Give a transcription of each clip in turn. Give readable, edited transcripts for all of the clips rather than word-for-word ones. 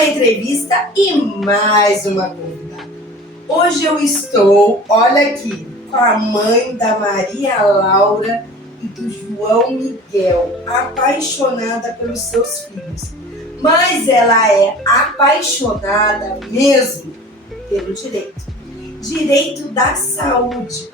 uma entrevista e mais uma convidada. Hoje eu estou, olha aqui, com a mãe da Maria Laura e do João Miguel, apaixonada pelos seus filhos. Mas ela é apaixonada mesmo pelo direito da saúde.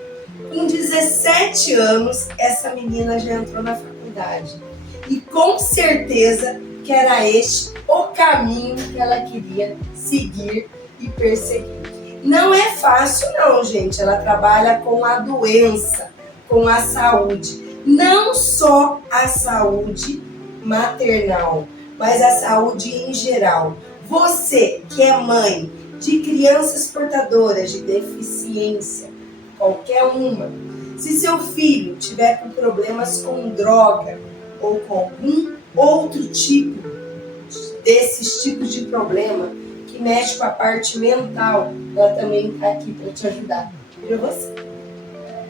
Com 17 anos, essa menina já entrou na faculdade. E com certeza que era este o caminho que ela queria seguir e perseguir. Não é fácil não, gente. Ela trabalha com a doença, com a saúde. Não só a saúde maternal, mas a saúde em geral. Você que é mãe de crianças portadoras de deficiência, qualquer uma, se seu filho tiver com problemas com droga ou com algum outro tipo desses tipos de problema que mexe com a parte mental, ela também está aqui para te ajudar. Para você.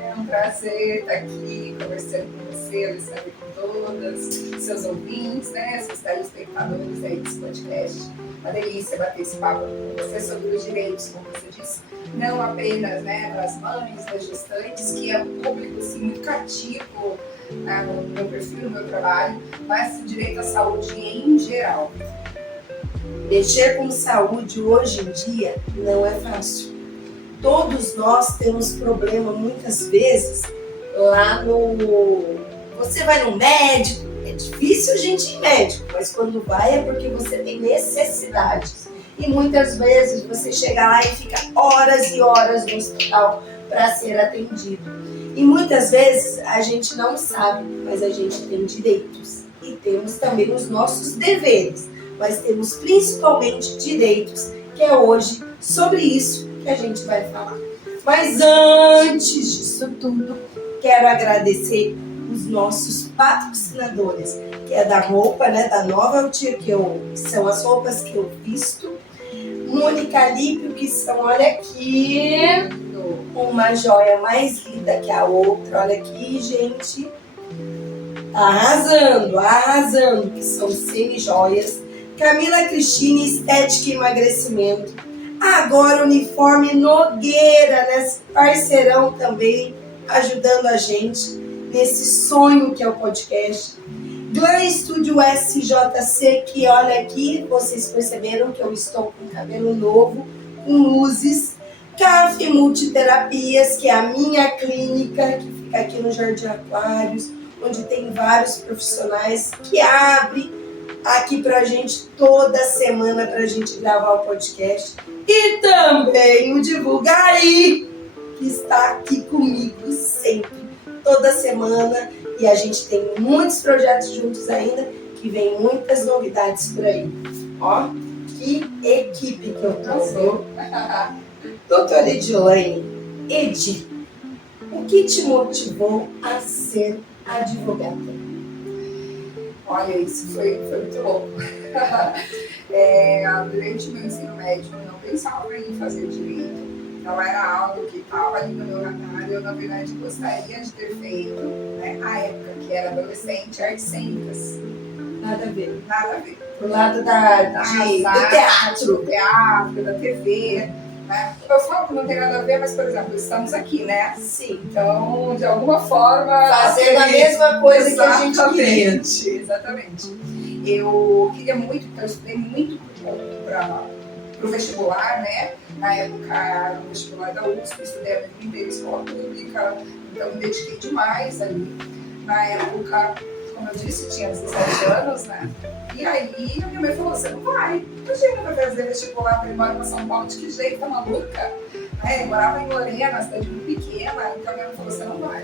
É um prazer estar aqui conversando com você, Alessandra, com todos seus ouvintes, né, seus telespectadores aí desse podcast. Uma delícia bater esse papo com você sobre os direitos, como você disse, não apenas, né, das mães, das gestantes, que é um público assim, muito cativo, né, no meu perfil, no meu trabalho, mas o direito à saúde em geral. Mexer com saúde hoje em dia não é fácil. Todos nós temos problema muitas vezes lá no... Você vai no médico, é difícil a gente ir médico, mas quando vai é porque você tem necessidades. E muitas vezes você chega lá e fica horas e horas no hospital para ser atendido. E muitas vezes a gente não sabe, mas a gente tem direitos. E temos também os nossos deveres. Mas temos principalmente direitos, que é hoje sobre isso que a gente vai falar. Mas antes disso tudo, quero agradecer os nossos patrocinadores, que é da roupa, né, da Nova Altia, que são as roupas que eu visto. Mônica Lípio, que são, olha aqui, uma joia mais linda que a outra. Olha aqui, gente. Arrasando, que são semi-joias. Camila Cristine, Estética e Emagrecimento. Agora Uniforme Nogueira, né? Parceirão também, ajudando a gente nesse sonho que é o podcast. Glam Studio SJC, que olha aqui, vocês perceberam que eu estou com cabelo novo, com luzes. CAF Multiterapias, que é a minha clínica, que fica aqui no Jardim Aquários, onde tem vários profissionais que abrem aqui pra gente toda semana pra gente gravar o podcast. E também o Divulgaí, que está aqui comigo sempre, toda semana. E a gente tem muitos projetos juntos ainda, que vem muitas novidades por aí. Ó, que equipe que eu tô. Doutora Edilane, Edi, o que te motivou a ser advogada? Olha, isso foi muito louco. Durante o meu ensino médio, eu não pensava em fazer direito. Não era algo que estava ali no meu radar. Eu, na verdade, gostaria de ter feito, né, a época que era adolescente, artes cênicas. Nada a ver. Nada a ver. Pro lado do teatro. Do teatro, da TV. Né? Eu falo que não tem nada a ver, mas, por exemplo, estamos aqui, né? Sim. Então, de alguma forma... Fazendo a mesma coisa que a gente queria. Exatamente. Eu queria muito, porque eu estudei muito para o vestibular, né? Na época, no vestibular da USP, estudei a vida inteira em escola pública, então me dediquei demais ali. Na época, como eu disse, tinha 17 anos, né? E aí, a minha mãe falou, você não vai. Imagina pra fazer vestibular para ir embora para São Paulo, de que jeito, tá maluca? Eu morava em Lorena, cidade muito pequena, então a minha mãe falou, você não vai.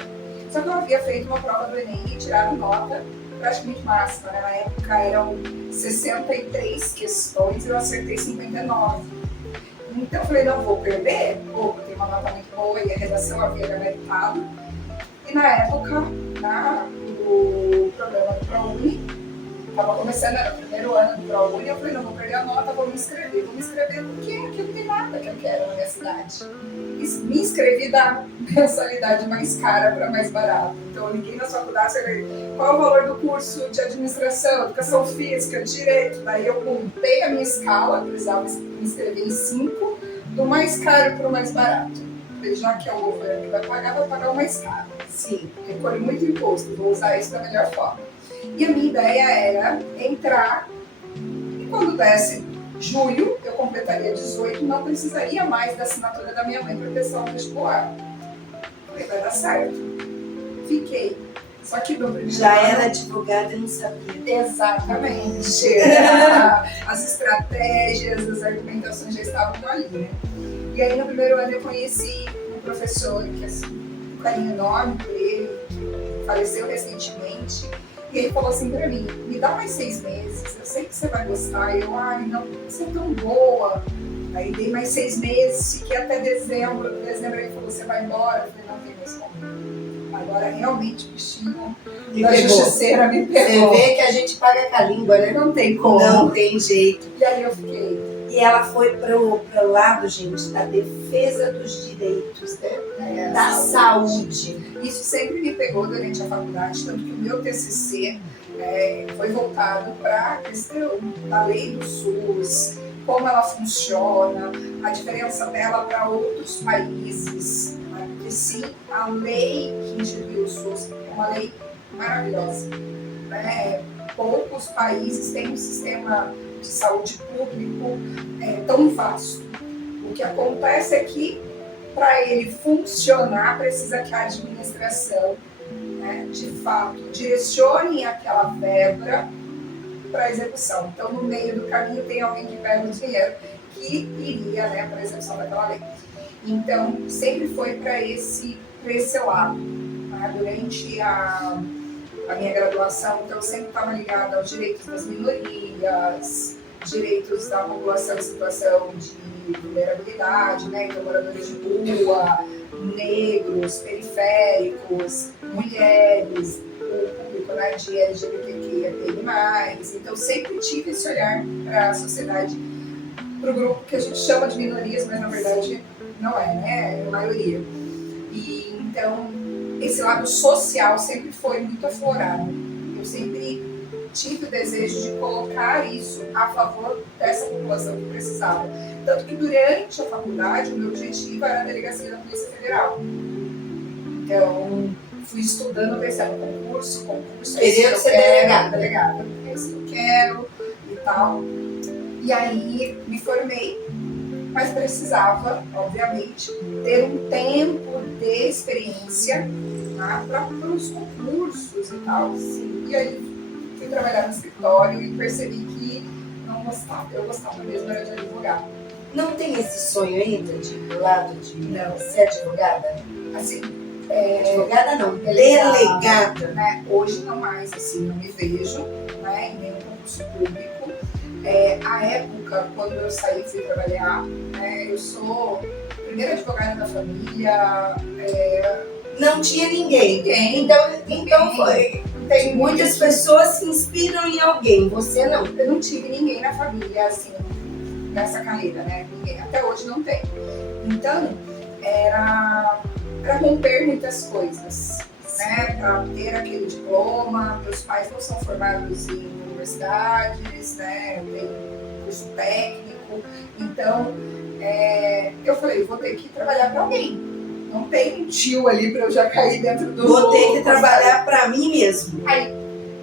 Só que eu havia feito uma prova do Enem e tirado nota praticamente máxima, né? Na época eram 63 questões e eu acertei 59. Então eu falei, não vou perder, eu tenho uma nota muito boa e a redação havia gabaritado. E na época, no programa do ProUni, Tava começando, era o primeiro ano do ProUni, eu falei, não, vou perder a nota, vou me inscrever. Vou me inscrever porque aqui não tem nada que eu quero na minha cidade. E me inscrevi da mensalidade mais cara para mais barata. Então eu liguei nas faculdades e falei, qual é o valor do curso de administração, educação física, direito? Daí eu montei a minha escala, precisava me inscrever em 5, do mais caro para o mais barato. Falei, já que é o governo que vai pagar, vou pagar o mais caro. Sim. Recolhi muito imposto, vou usar isso da melhor forma. E a minha ideia era entrar, e quando desse julho, eu completaria 18, não precisaria mais da assinatura da minha mãe para prestar o vestibular. Falei, vai dar certo. Fiquei. Só que no primeiro Já ano, era advogada e não sabia. exatamente. As estratégias, as argumentações já estavam ali, né? E aí no primeiro ano eu conheci um professor que, assim, um carinho enorme por ele, que faleceu recentemente. E ele falou assim pra mim, me dá mais 6 meses, eu sei que você vai gostar. E eu, ai, não, você é tão boa. Aí dei mais 6 meses, fiquei até dezembro. Dezembro ele falou, você vai embora? Eu falei, não tem mais como. Agora realmente o bichinho da justiceira me pegou. Você vê que a gente paga com a língua, né? Não tem como. Não tem jeito. E aí eu fiquei. E ela foi pro lado, gente, da defesa dos direitos, né? Da saúde. Isso sempre me pegou durante a faculdade, tanto que o meu TCC foi voltado para a questão da lei do SUS, como ela funciona, a diferença dela para outros países. Né? Porque sim, a lei que instituiu o SUS é uma lei maravilhosa. Né? Poucos países têm um sistema de saúde público tão vasto. O que acontece é que para ele funcionar, precisa que a administração, né, de fato, direcione aquela verba para a execução. Então, no meio do caminho, tem alguém que pega o dinheiro que iria, né, para a execução daquela lei. Então, sempre foi para esse lado. Né? Durante a minha graduação, então, eu sempre estava ligada aos direitos das minorias, direitos da população em situação de vulnerabilidade, né? Então, moradores de rua, negros, periféricos, mulheres, o público, né, de LGBTQIA+. Então, sempre tive esse olhar para a sociedade, para o grupo que a gente chama de minorias, mas na verdade não é, né? É a maioria. E, então, esse lado social sempre foi muito aflorado. Eu sempre tive o desejo de colocar isso a favor dessa população que precisava. Tanto que durante a faculdade, o meu objetivo era a delegacia da Polícia Federal. Então, fui estudando, pensando concurso, queria ser delegada, é isso que eu quero e tal. E aí, me formei, mas precisava, obviamente, ter um tempo de experiência, tá, para os concursos e tal. Sim. E aí, fui trabalhar no escritório e percebi que não gostava. Eu gostava mesmo era de advogado. Não tem esse sonho ainda do lado de não ser advogada? Assim, advogada não, delegada. Né? Hoje não mais, assim, não me vejo, né, em nenhum concurso público. A época, quando eu saí e fui trabalhar, né, eu sou a primeira advogada da família. Não tinha ninguém. Então foi. Tem muitas pessoas se inspiram em alguém, você não. Eu não tive ninguém na família, assim, nessa carreira, né? Ninguém. Até hoje não tem. Então, era para romper muitas coisas, né? Para ter aquele diploma. Meus pais não são formados em universidades, né? Tem curso técnico. Então, eu falei, vou ter que trabalhar para alguém. Não tem um tio ali para eu já cair dentro do... Vou ter que trabalhar para mim mesmo. Aí,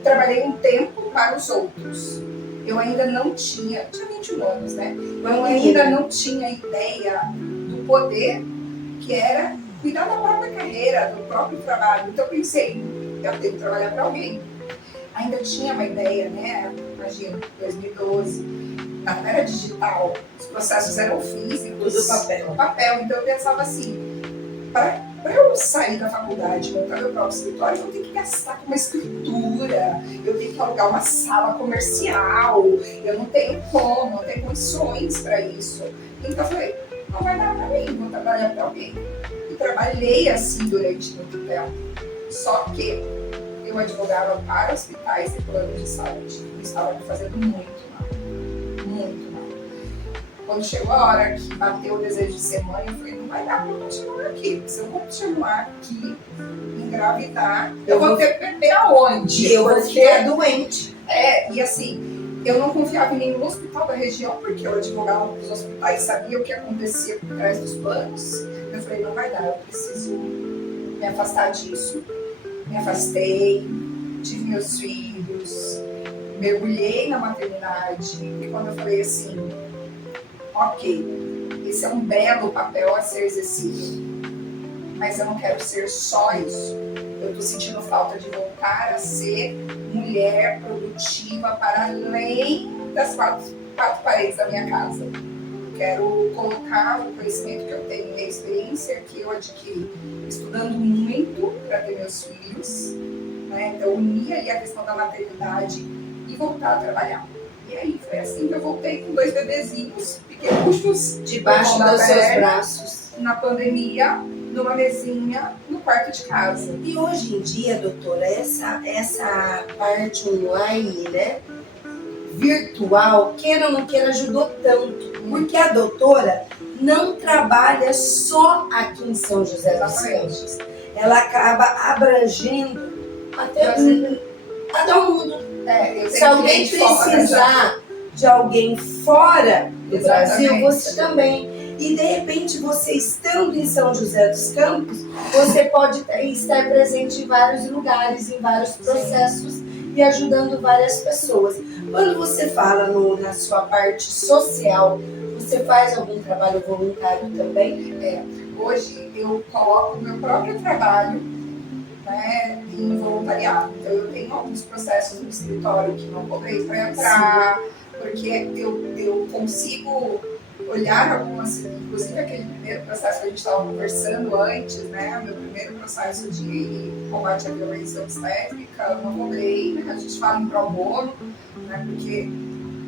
trabalhei um tempo para os outros. Eu ainda não tinha 21 anos, né? Eu ainda não tinha ideia do poder que era cuidar da própria carreira, do próprio trabalho. Então, eu pensei, eu tenho que trabalhar para alguém. Ainda tinha uma ideia, né? Imagina, 2012, não era digital, os processos eram físicos. Tudo papel. Então, eu pensava assim, para eu sair da faculdade e montar meu próprio escritório, eu vou ter que gastar com uma escritura, eu tenho que alugar uma sala comercial, eu não tenho como, não tenho condições para isso. Então eu falei, não vai dar para mim, vou trabalhar para alguém. E trabalhei assim durante muito tempo. Só que eu advogava para hospitais e planos de saúde. Eu estava me fazendo muito mal, muito mal. Quando chegou a hora que bateu o desejo de ser mãe, eu falei, não vai dar para continuar aqui. Se eu continuar aqui, engravidar, eu vou ter que beber aonde? Eu vou ficar doente. E assim, eu não confiava em nenhum hospital da região, porque eu advogava para os hospitais, sabia o que acontecia por trás dos planos. Eu falei, não vai dar, eu preciso me afastar disso. Me afastei, tive meus filhos, mergulhei na maternidade. E quando eu falei assim, ok, esse é um belo papel a ser exercido, mas eu não quero ser só isso. Eu estou sentindo falta de voltar a ser mulher produtiva para além das quatro paredes da minha casa. Quero colocar o conhecimento que eu tenho e a experiência que eu adquiri estudando muito para ter meus filhos, né? Então, unir ali a questão da maternidade e voltar a trabalhar. E aí foi assim que eu voltei com 2 bebezinhos pequenos Debaixo dos seus braços. Na pandemia, numa mesinha no quarto de casa. E hoje em dia, doutora, essa parte online, né, virtual, queira ou não queira, ajudou tanto. Porque a doutora não trabalha só aqui em São José dos Campos. Ela acaba abrangendo até o mundo. Se alguém precisar de alguém fora do Brasil, você também. E de repente, você estando em São José dos Campos, você pode estar presente em vários lugares, em vários processos e ajudando várias pessoas. Quando você fala na sua parte social, você faz algum trabalho voluntário também? Hoje eu coloco o meu próprio trabalho, né, em voluntariado. Então eu tenho alguns processos no escritório que não cobrei para entrar, porque eu consigo olhar algumas, inclusive aquele primeiro processo que a gente estava conversando antes, né, meu primeiro processo de combate à violência obstétrica, eu não cobrei, né, a gente fala em pro bono, né, porque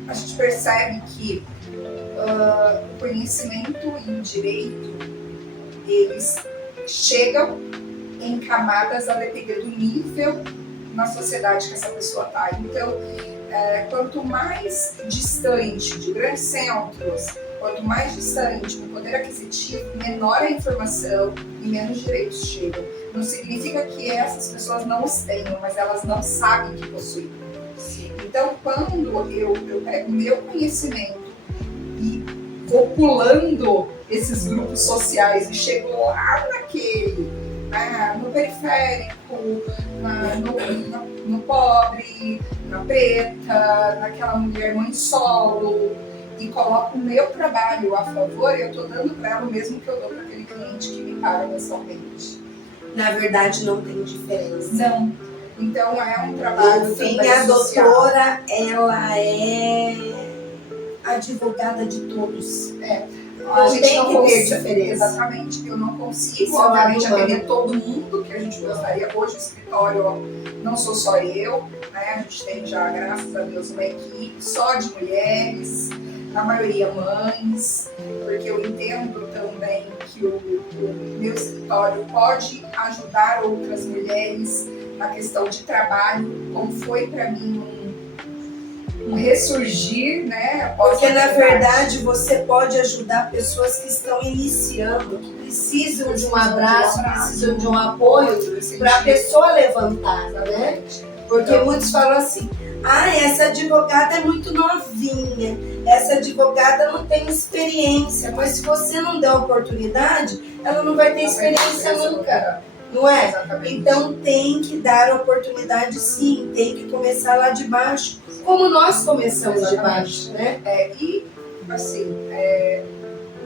a gente percebe que o conhecimento e o direito, eles chegam em camadas a depender do nível na sociedade que essa pessoa está. Então, quanto mais distante de grandes centros, quanto mais distante do poder aquisitivo, menor a informação e menos direitos chegam. Não significa que essas pessoas não os tenham, mas elas não sabem que possuem. Então, quando eu pego o meu conhecimento e vou pulando esses grupos sociais e chego lá naquele, no periférico, no pobre, na preta, naquela mulher mãe solo, e coloco o meu trabalho a favor, eu estou dando para ela o mesmo que eu dou para aquele cliente que me paga mensalmente. Na verdade, não tem diferença. Não. Então, é um trabalho Enfim, também a social. doutora, ela é advogada de todos. A gente não tem que ter consigo, diferença. Exatamente. Eu não consigo, Isso obviamente, é humano. atender todo mundo que a gente gostaria. Hoje o escritório não sou só eu, né? A gente tem já, graças a Deus, uma equipe só de mulheres, na maioria mães, porque eu entendo também que o meu escritório pode ajudar outras mulheres na questão de trabalho, como foi para mim um ressurgir, né? Porque, na verdade, você pode ajudar pessoas que estão iniciando, que precisam de um abraço, precisam de um apoio para a pessoa levantar, né? Porque muitos falam assim, essa advogada é muito novinha, essa advogada não tem experiência, mas se você não der oportunidade, ela não vai ter experiência nunca, não é? Exatamente. Então tem que dar oportunidade sim, tem que começar lá de baixo, como nós começamos de baixo, né? E, assim,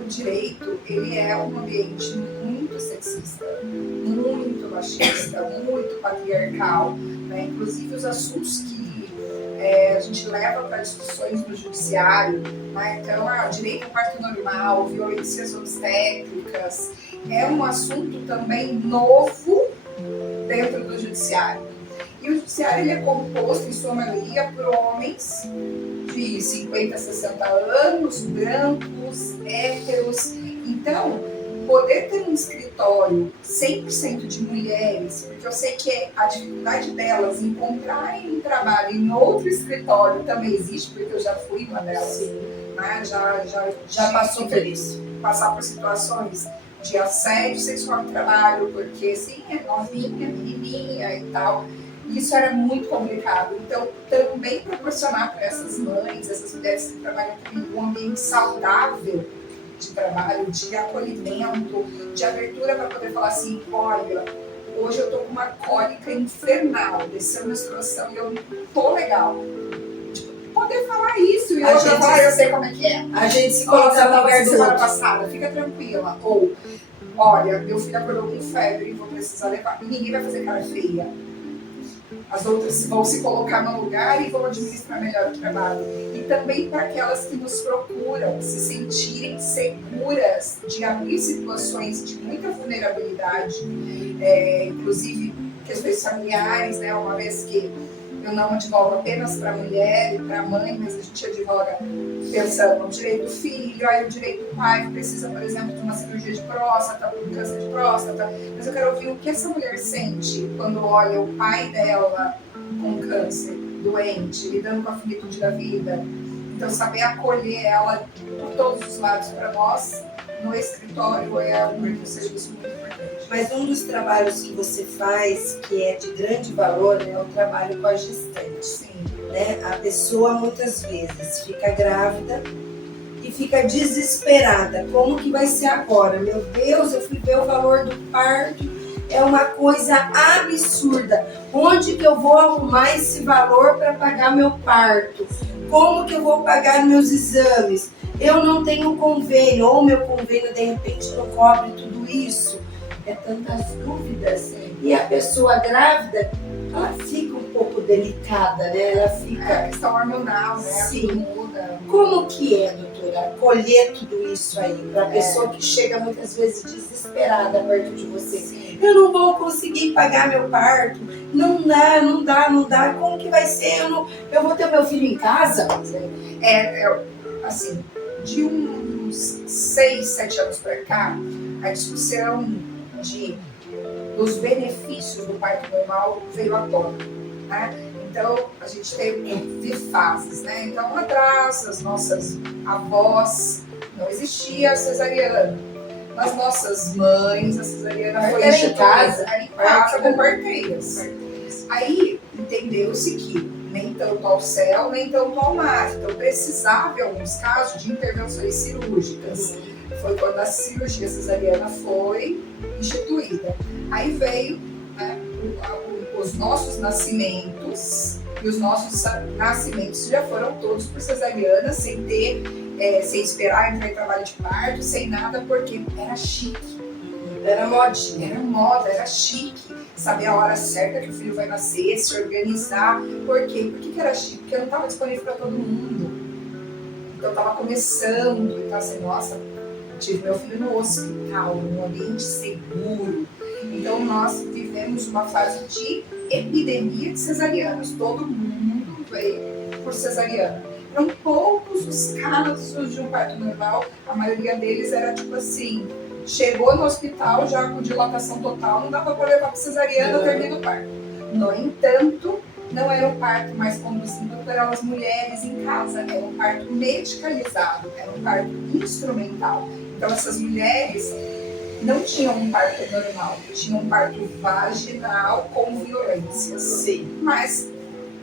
o direito, ele é um ambiente muito sexista, muito machista, muito patriarcal, né? Inclusive os assuntos que a gente leva para discussões no judiciário, né? Então, direito ao parto normal, violências obstétricas, é um assunto também novo dentro do judiciário. E o judiciário ele é composto, em sua maioria, por homens de 50, 60 anos, brancos, héteros. Então, poder ter um escritório 100% de mulheres, porque eu sei que a dificuldade delas em encontrarem um trabalho em outro escritório também existe, porque eu já fui uma delas, né? Já passou por isso. Passar por situações de assédio sexual no trabalho, porque assim, é novinha, menininha e tal. Isso era muito complicado. Então, também proporcionar para essas mães, essas mulheres que trabalham comigo, um ambiente saudável de trabalho, de acolhimento, de abertura para poder falar assim, olha, hoje eu tô com uma cólica infernal, desceu a menstruação e eu não tô legal. Tipo, poder falar isso e hoje eu falar, eu sei como é que é. A gente se coloca no lugar do semana outro. passada, fica tranquila. Ou, olha, meu filho acordou com febre e vou precisar levar. E ninguém vai fazer cara feia. As outras vão se colocar no lugar e vão administrar melhor o trabalho. E também para aquelas que nos procuram se sentirem seguras de abrir situações de muita vulnerabilidade, inclusive questões familiares, né? Uma vez que eu não advogo apenas para a mulher e para a mãe, mas a gente advoga pensando no direito do filho, aí o direito do pai que precisa, por exemplo, de uma cirurgia de próstata, por câncer de próstata. Mas eu quero ouvir o que essa mulher sente quando olha o pai dela com câncer, doente, lidando com a finitude da vida. Então, saber acolher ela por todos os lados para nós, no escritório, é um serviço muito importante. Mas um dos trabalhos que você faz, que é de grande valor, é o trabalho com a gestante. Sim. Né? A pessoa muitas vezes fica grávida e fica desesperada. Como que vai ser agora? Meu Deus, eu fui ver o valor do parto, é uma coisa absurda. Onde que eu vou arrumar esse valor para pagar meu parto? Como que eu vou pagar meus exames? Eu não tenho convênio, ou meu convênio de repente não cobre tudo isso. É tantas dúvidas. E a pessoa grávida, ela fica um pouco delicada, né? Ela fica... É, questão hormonal, né? Sim. Muda. Como que é, doutora, acolher tudo isso aí para a pessoa que chega muitas vezes desesperada perto de você? Sim. Eu não vou conseguir pagar meu parto, não dá. Como que vai ser? Eu vou ter meu filho em casa? Assim, de uns 6, 7 anos para cá, a discussão dos benefícios do parto normal veio à tona, né? Então, a gente teve fases, né? Então, lá atrás, as nossas avós, não existia a cesariana. Nas nossas mães, a cesariana foi Era em casa. Era em casa, com parteiras. Aí, entendeu-se que nem tanto ao céu, nem tanto ao mar. Então, precisava, em alguns casos, de intervenções cirúrgicas. Foi quando a cirurgia cesariana foi instituída. Aí veio, né, os nossos nascimentos, e os nossos nascimentos já foram todos por cesariana, sem esperar entrar em trabalho de parto, sem nada, porque era chique. Era modinha, era moda, era chique. Saber a hora certa que o filho vai nascer, se organizar. Por quê? Por que era chique? Porque não estava disponível para todo mundo. Então, estava começando. Então, assim, nossa, tive meu filho no hospital, num ambiente seguro. Então, nós vivemos uma fase de epidemia de cesarianas. Todo mundo veio por cesariana. Eram poucos os casos de um parto normal. A maioria deles era tipo assim, chegou no hospital já com dilatação total, não dava para levar para cesariana, termina o parto. No entanto, não era um parto mais conduzido pelas mulheres em casa, era um parto medicalizado, era um parto instrumental. Então, essas mulheres não tinham um parto normal, tinham um parto vaginal com violências. Sim. Mas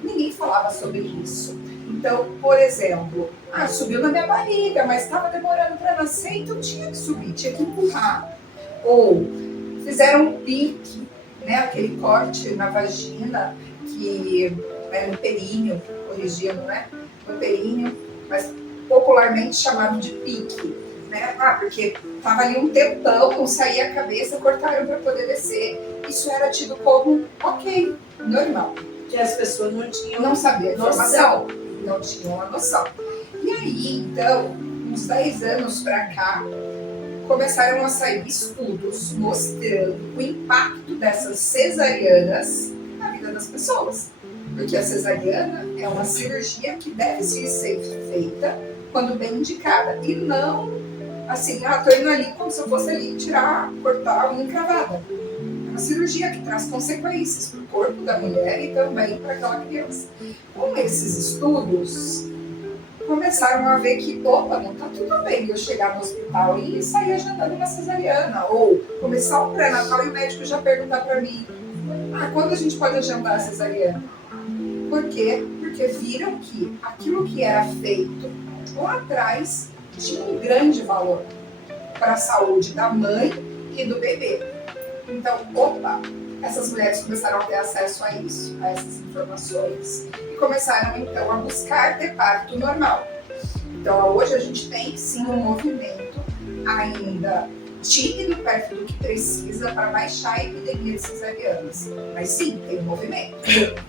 ninguém falava sobre isso. Então, por exemplo, subiu na minha barriga, mas estava demorando para nascer, então tinha que subir, tinha que empurrar. Ou fizeram um pique, né, aquele corte na vagina, que é no períneo, corrigindo, né? No períneo, mas popularmente chamado de pique. Né? Porque estava ali um tempão, não saía a cabeça, cortaram para poder descer. Isso era tido como ok, normal. Que as pessoas não sabiam a informação, não tinham a noção. E aí, então, uns 10 anos para cá, começaram a sair estudos mostrando o impacto dessas cesarianas na vida das pessoas. Porque a cesariana é uma cirurgia que deve ser feita quando bem indicada e não assim, tô indo ali como se eu fosse ali cortar uma encravada. É uma cirurgia que traz consequências para o corpo da mulher e também para aquela criança. Com esses estudos, começaram a ver que, opa, não tá tudo bem eu chegar no hospital e sair agendando uma cesariana. Ou começar um pré-natal e o médico já perguntar para mim, quando a gente pode agendar a cesariana? Por quê? Porque viram que aquilo que era feito lá atrás tinha um grande valor para a saúde da mãe e do bebê. Então, opa, essas mulheres começaram a ter acesso a isso, a essas informações, e começaram então a buscar ter parto normal. Então, hoje a gente tem sim um movimento ainda tímido perto do que precisa para baixar a epidemia de cesarianas. Mas sim, tem um movimento.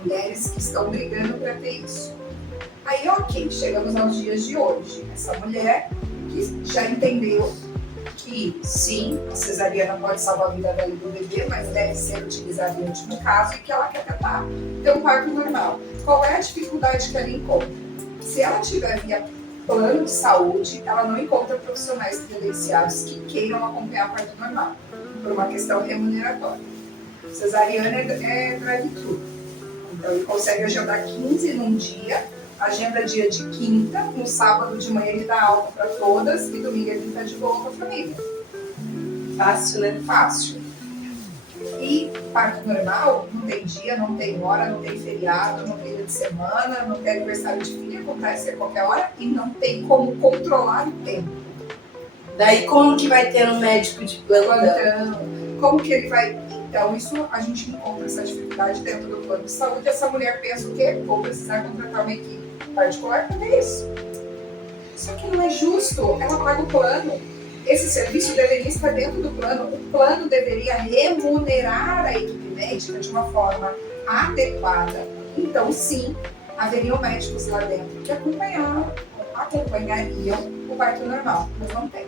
Mulheres que estão brigando para ter isso. Aí, ok, chegamos aos dias de hoje. Essa mulher que já entendeu que sim, a cesariana pode salvar a vida dela e do bebê, mas deve ser utilizada em último caso e que ela quer tentar ter um parto normal. Qual é a dificuldade que ela encontra? Se ela tiver via plano de saúde, ela não encontra profissionais credenciados que queiram acompanhar o parto normal, por uma questão remuneratória. Cesariana é drive-thru. Então ele consegue agendar 15 num dia, agenda dia de quinta, no sábado de manhã ele dá alta para todas e domingo ele está de boa com a família. Fácil, né? Fácil. E parto normal não tem dia, não tem hora, não tem feriado, não tem dia de semana, não tem aniversário de filha, acontece a qualquer hora e não tem como controlar o tempo. Daí como que vai ter um médico de plantão? Como que ele vai... Então isso a gente encontra essa dificuldade dentro do plano de saúde. Essa mulher pensa o quê? Vou precisar contratar uma equipe particular para ter isso. Só que não é justo, ela paga o plano. Esse serviço deveria estar dentro do plano. O plano deveria remunerar a equipe médica de uma forma adequada. Então, sim, haveriam médicos lá dentro que acompanhariam o parto normal, mas não tem.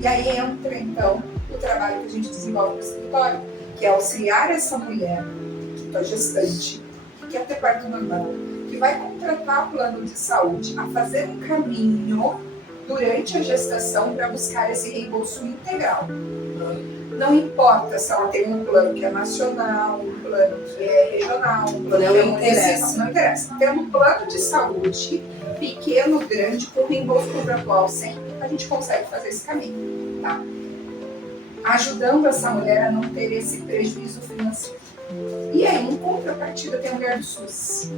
E aí entra, então, o trabalho que a gente desenvolve no escritório, que é auxiliar essa mulher que está gestante, que quer ter parto normal, que vai contratar plano de saúde a fazer um caminho durante a gestação para buscar esse reembolso integral. Não importa se ela tem um plano que é nacional, um plano que é regional, um plano que é municipal, não interessa. Tendo um plano de saúde, pequeno, grande, com reembolso contratual sempre, a gente consegue fazer esse caminho, tá? Ajudando essa mulher a não ter esse prejuízo financeiro. E aí, em contrapartida, tem a mulher do SUS.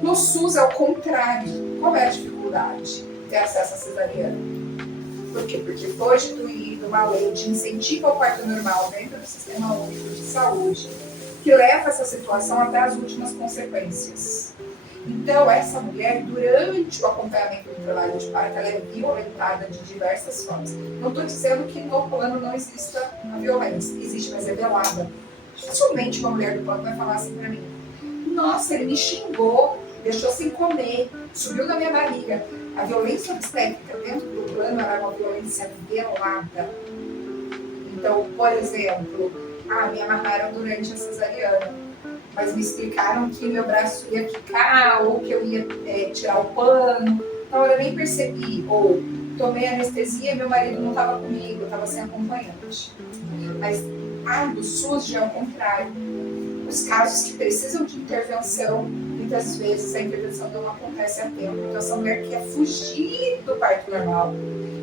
No SUS é o contrário. Qual é a dificuldade? Ter acesso à cesariana. Por quê? Porque foi instituída uma lei de incentivo ao parto normal dentro do Sistema Único de Saúde, que leva essa situação até as últimas consequências. Então, essa mulher, durante o acompanhamento do trabalho de parto, ela é violentada de diversas formas. Não estou dizendo que no plano não exista a violência. Existe, mas é velada. Dificilmente uma mulher do plano vai falar assim para mim: nossa, ele me xingou, deixou sem comer, subiu na minha barriga. A violência obstétrica dentro do plano era uma violência velada. Então, por exemplo, me amarraram durante a cesariana, mas me explicaram que meu braço ia quicar ou que eu ia tirar o pano. Na hora eu nem percebi. Ou tomei anestesia e meu marido não estava comigo, eu estava sem acompanhante. Mas do SUS já é o contrário. Os casos que precisam de intervenção, muitas vezes a intervenção não acontece a tempo. Então essa mulher quer fugir do parto normal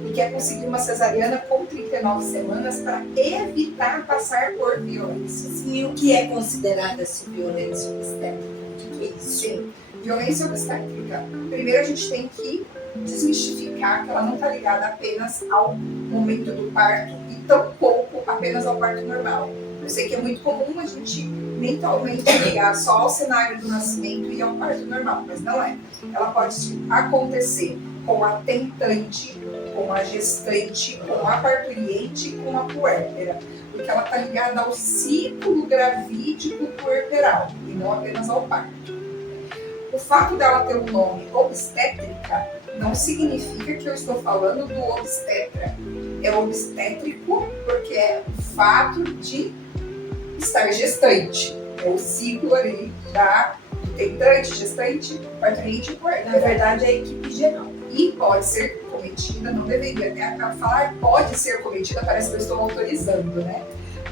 e quer conseguir uma cesariana com 39 semanas para evitar passar por violências. E o que é considerada essa violência obstétrica? O que é isso? Sim, violência obstétrica. Primeiro a gente tem que desmistificar que ela não está ligada apenas ao momento do parto e tampouco apenas ao parto normal. Eu sei que é muito comum a gente mentalmente ligar só ao cenário do nascimento e ao parto normal, mas não é. Ela pode acontecer com a tentante, com a gestante, com a parturiente e com a puérpera, porque ela está ligada ao ciclo gravídico puerperal e não apenas ao parto. O fato dela ter o nome obstétrica não significa que eu estou falando do obstetra. É obstétrico porque é o fato de estar gestante. É o ciclo ali da tentante, gestante, parturiente e puérpera. Na verdade, é a equipe geral. E pode ser cometida, não deveria, né? Falar pode ser cometida, parece que eu estou autorizando, né?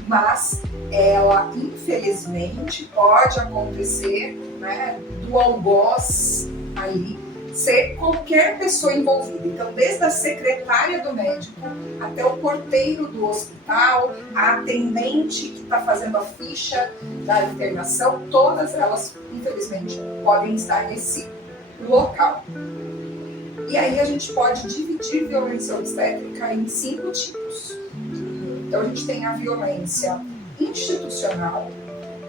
Mas ela, infelizmente, pode acontecer, né, do algoz ali ser qualquer pessoa envolvida. Então, desde a secretária do médico até o porteiro do hospital, a atendente que está fazendo a ficha da internação, todas elas, infelizmente, podem estar nesse local. E aí a gente pode dividir violência obstétrica em 5 tipos. Então, a gente tem a violência institucional.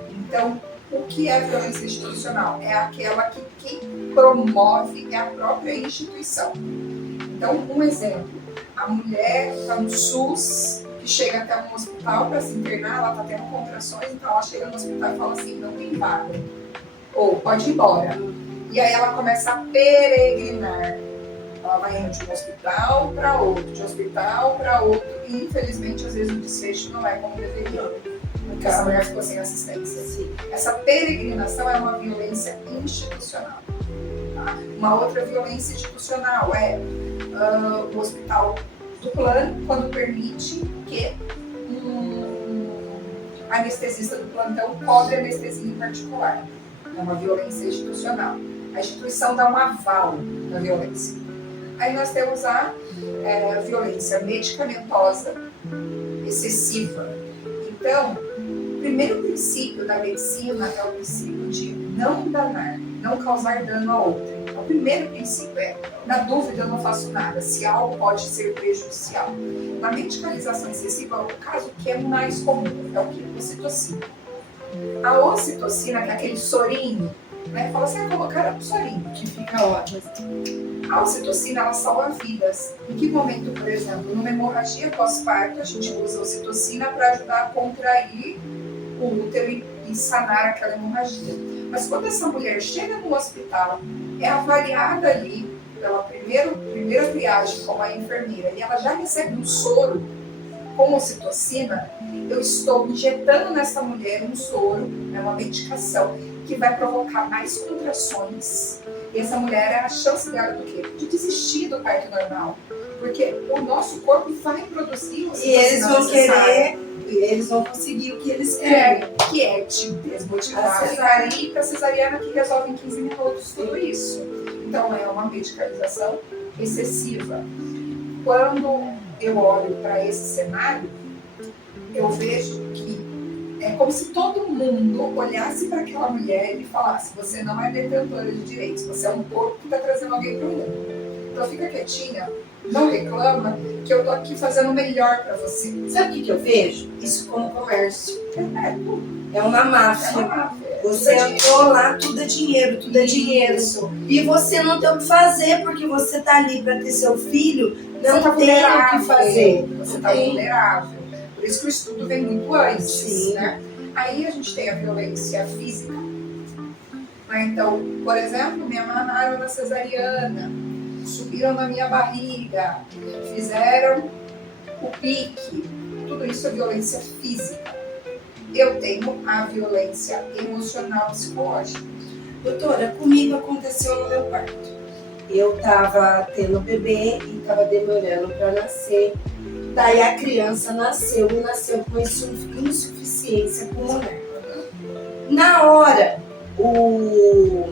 Então, o que é violência institucional? É aquela que quem promove é a própria instituição. Então, um exemplo, a mulher está no SUS, que chega até um hospital para se internar, ela está tendo contrações, então ela chega no hospital e fala assim, não tem vaga, ou pode ir embora. E aí ela começa a peregrinar. Ela vai indo de um hospital para outro, de um hospital para outro, e infelizmente às vezes o desfecho não é como deveria, porque essa mulher ficou sem assistência. Sim. Essa peregrinação é uma violência institucional. Tá? Uma outra violência institucional é o hospital do plano, quando permite que anestesista do plantão cobre anestesia em particular. É uma violência institucional. A instituição dá um aval na violência. Aí nós temos a violência medicamentosa excessiva. Então, o primeiro princípio da medicina é o princípio de não danar, não causar dano a outrem. O primeiro princípio é, na dúvida eu não faço nada, se algo pode ser prejudicial. Na medicalização excessiva, o caso que é mais comum é o que? Ocitocina. A ocitocina, que é aquele sorinho, né? Fala assim, colocar um sorinho, que fica ótimo. A ocitocina, ela salva vidas. Em que momento, por exemplo, numa hemorragia pós-parto, a gente usa a ocitocina para ajudar a contrair o útero e sanar aquela hemorragia. Mas quando essa mulher chega no hospital, é avaliada ali pela primeira triagem com a enfermeira, e ela já recebe um soro com ocitocina, eu estou injetando nessa mulher um soro, uma medicação, que vai provocar mais contrações. E essa mulher, a chance dela do quê? De desistir do parto normal. Porque o nosso corpo vai produzir ocitocina. E eles vão querer, eles vão conseguir o que eles querem. Que é te desmotivar. Ficar ali para cesariana que resolve em 15 minutos tudo isso. Então é uma medicalização excessiva. Quando eu olho para esse cenário, eu vejo que é como se todo mundo olhasse para aquela mulher e falasse, você não é detentora de direitos, você é um corpo que está trazendo alguém para o mundo. Então fica quietinha, não reclama, que eu tô aqui fazendo o melhor para você. Sabe o que eu vejo? Isso como comércio. É uma máfia. Você entrou lá, tudo é dinheiro, tudo é dinheiro. E você não tem o que fazer, porque você tá ali para ter seu filho, não tá tem o que fazer. Você tá vulnerável. Por isso que o estudo vem muito antes. Sim. Né? Aí a gente tem a violência física. Então, por exemplo, me amarraram na cesariana, subiram na minha barriga, fizeram o pique. Tudo isso é violência física. Eu tenho a violência emocional psicológica. Doutora, comigo aconteceu no meu parto. Eu estava tendo bebê e estava demorando para nascer. Daí a criança nasceu e nasceu com insuficiência pulmonar. Na hora, o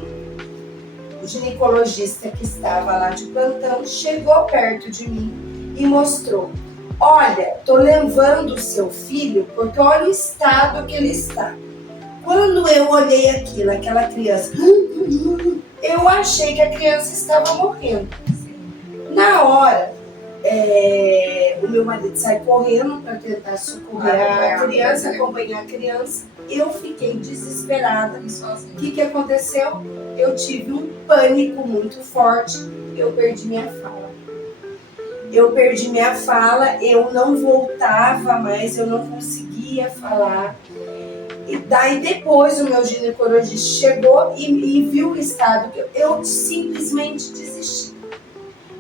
ginecologista que estava lá de plantão chegou perto de mim e mostrou: olha, tô levando o seu filho porque olha o estado que ele está. Quando eu olhei aquilo, aquela criança, eu achei que a criança estava morrendo. Na hora, o meu marido sai correndo para tentar socorrer a criança, acompanhar a criança. Eu fiquei desesperada. O que aconteceu? Eu tive um pânico muito forte. Eu perdi minha fala. Eu não voltava mais, eu não conseguia falar. E daí depois o meu ginecologista chegou e viu o estado que eu simplesmente desisti.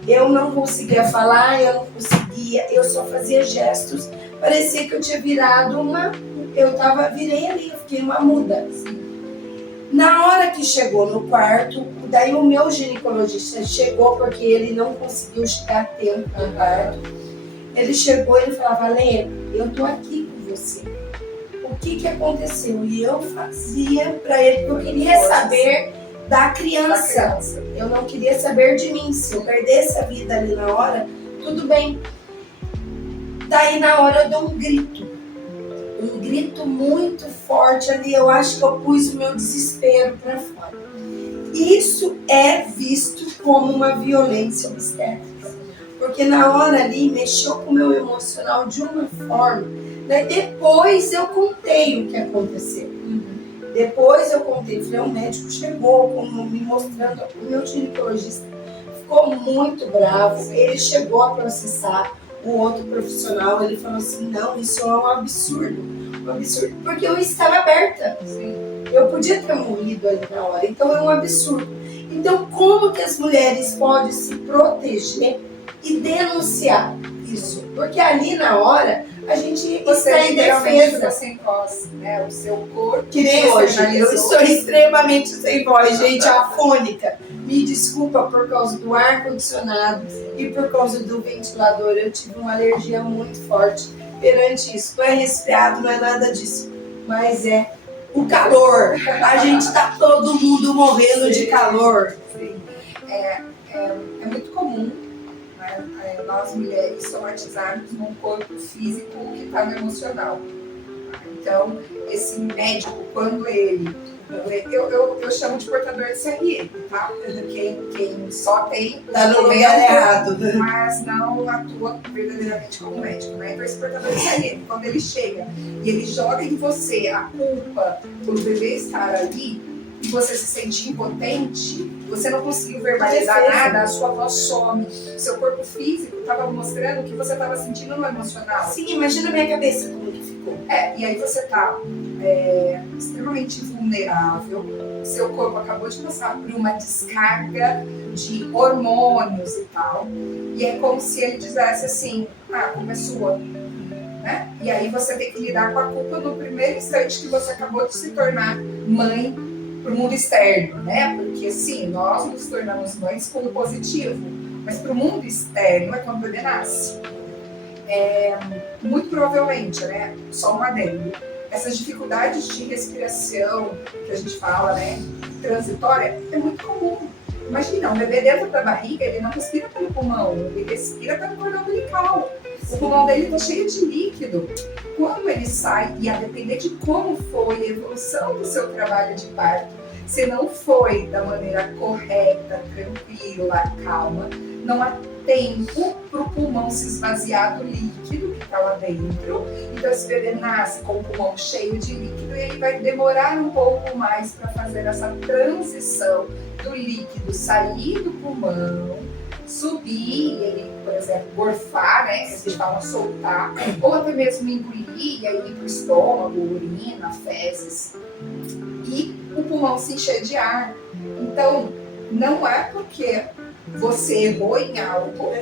Eu não conseguia falar, eu só fazia gestos. Parecia que eu tinha virado virei ali, eu fiquei uma muda. Assim. Na hora que chegou no quarto, o Daí o meu ginecologista chegou, porque ele não conseguiu chegar a tempo no parto. Ele chegou e ele falava, Lê, eu tô aqui com você. O que aconteceu? E eu fazia para ele, porque eu queria saber da criança. Eu não queria saber de mim. Se eu perdesse a vida ali na hora, tudo bem. Daí na hora eu dou um grito muito forte ali. Eu acho que eu pus o meu desespero para fora. Isso é visto como uma violência obstétrica. Porque na hora ali mexeu com o meu emocional de uma forma. Né? Depois eu contei o que aconteceu. Depois eu contei, falei, o médico chegou me mostrando, o meu ginecologista ficou muito bravo, ele chegou a processar o outro profissional, ele falou assim, não, isso é um absurdo, porque eu estava aberta, eu podia ter morrido ali na hora, então é um absurdo. Então como que as mulheres podem se proteger e denunciar isso? Porque ali na hora a gente está em defesa. Sem voz, né? O seu corpo. Que nem hoje. Eu estou extremamente sem voz, gente, afônica. Me desculpa por causa do ar-condicionado e por causa do ventilador. Eu tive uma alergia muito forte perante isso. Não é resfriado, não é nada disso. Mas é o calor. A gente está todo mundo morrendo de calor. Sim. É muito comum, né, nós mulheres somatizarmos num corpo físico que está no emocional. Então, esse médico, quando ele... Eu chamo de portador de CRM, tá? Quem só tem... Tá no lugar errado. Mas não atua verdadeiramente como médico, né? Então, esse portador de CRM, quando ele chega e ele joga em você a culpa por bebê estar ali, e você se sente impotente, você não conseguiu verbalizar nada, a sua voz some. O seu corpo físico estava mostrando o que você estava sentindo no emocional. Sim, imagina a minha cabeça como que ficou. E aí você está extremamente vulnerável, seu corpo acabou de passar por uma descarga de hormônios e tal, e é como se ele dissesse assim, a culpa é sua. Né? E aí você tem que lidar com a culpa no primeiro instante que você acabou de se tornar mãe para o mundo externo, né? Porque sim, nós nos tornamos mães com o positivo, mas para o mundo externo é quando o bebê nasce. Muito provavelmente, né? Só um adendo. Essas dificuldades de respiração que a gente fala, né? Transitória, é muito comum. Imagina, um bebê dentro da barriga, ele não respira pelo pulmão, ele respira pelo cordão umbilical. O pulmão dele está cheio de líquido. Quando ele sai, e a depender de como foi a evolução do seu trabalho de parto, se não foi da maneira correta, tranquila, calma, não há tempo para o pulmão se esvaziar do líquido que está lá dentro. Então esse bebê nasce com o pulmão cheio de líquido e ele vai demorar um pouco mais para fazer essa transição do líquido sair do pulmão, subir, ele, por exemplo, gorfar, né, que a gente fala soltar, ou até mesmo engolir, e aí ir para o estômago, urina, fezes, e o pulmão se encher de ar. Então, não é porque você errou em algo,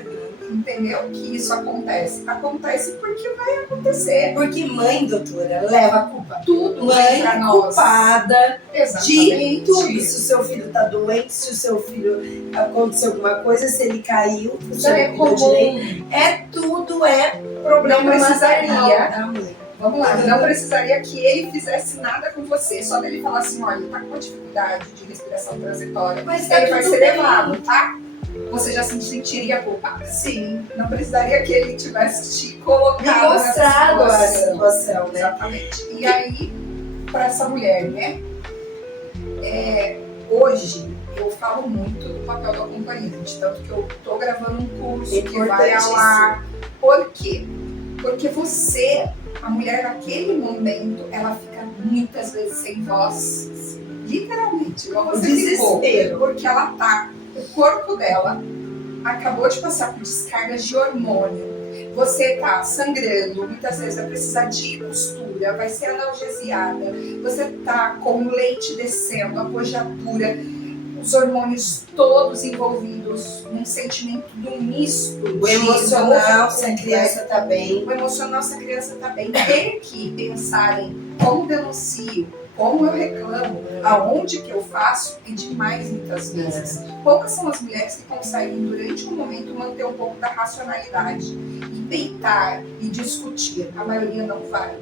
entendeu, que isso acontece. Acontece porque vai acontecer. Porque mãe, doutora, leva a culpa. Tudo mãe pra nós. Culpada Exatamente. De tudo. Se o seu filho tá doente, se o seu filho aconteceu alguma coisa, se ele caiu, se ele não direito. Tudo problema. Não precisaria. Da mãe. Vamos lá, não precisaria que ele fizesse nada com você. Só dele falar assim, olha, ele tá com uma dificuldade de respiração transitória, mas ele vai ser bem. levado, tá? Você já se sentiria culpada. Sim, não precisaria que ele tivesse te colocado mostrado a situação, né? Exatamente. E aí, para essa mulher, né? Hoje, eu falo muito do papel do acompanhante, tanto que eu tô gravando um curso que vai ao ar. Por quê? Porque você, a mulher naquele momento, ela fica muitas vezes sem voz, literalmente, igual você ficou, porque ela tá, o corpo dela acabou de passar por descargas de hormônio, você tá sangrando, muitas vezes vai precisar de costura, vai ser analgesiada, você tá com o leite descendo, a pojadura, os hormônios todos envolvidos, um sentimento do misto. O emocional, se a criança tá bem. O emocional, se a criança tá bem. Ter que pensar em como denuncio, como eu reclamo, aonde que eu faço é demais muitas vezes. Poucas são as mulheres que conseguem, durante um momento, manter um pouco da racionalidade e peitar e discutir. A maioria não vai.